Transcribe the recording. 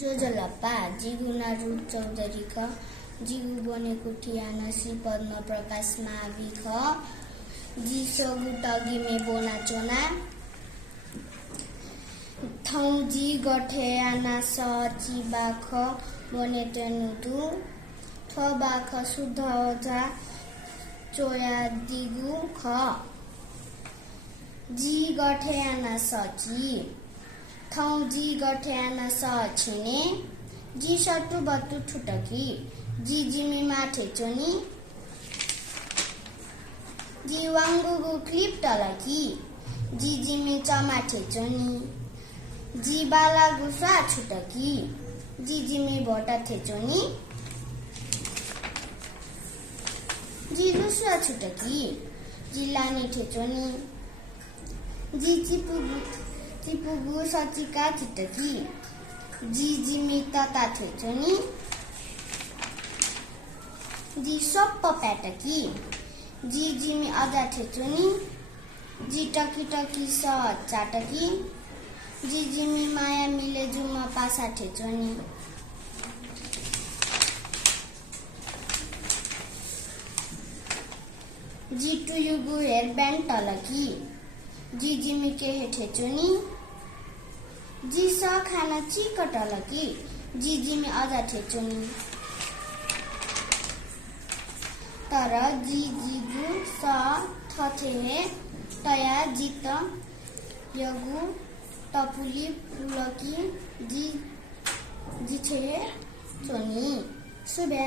जोजलप्पा जिगुना रूप चौधरी ख जिगु बनेको ठियाना श्री पद्म प्रकाश मावि ख जी सोगु टगिमे बोना चोना थौ जी गठे आना स चिबा ख बने तेनुदु थ बाख शुद्ध ओझा चोया दिगु ख जी गठे आना स ची थौ जी गठे आना स छिने जी सट्टु बट्टु ठुटकी जी जिमी माठे चोनी जी वाङ्गुगु क्लिप टलकी जी जिमी चमाठे चोनी जी बाला गुसा छुटकी जी जिमी भोटा थेचोनी जी लुसुआ छुटकी जी लानी ठेचोनी जी चिपुगु सचिका चिटकी जी जिमी तता थेचोनी जी सप्प प्याटकी जी जिमी अजा थेचोनी जी टकी टकी स चाटकी जी जिमी माया मिले जुम्मा पासा ठेचोनी जी टुयुगु हेयर बैंड टलकी जी जिमी के ठेचोनी जी स खाना चिक टलकी जी जिमी अजा ठेचोनी तर जी जिगु स थथे तया जित यगु टपुली पुलकी जी छे चोनी सुबे।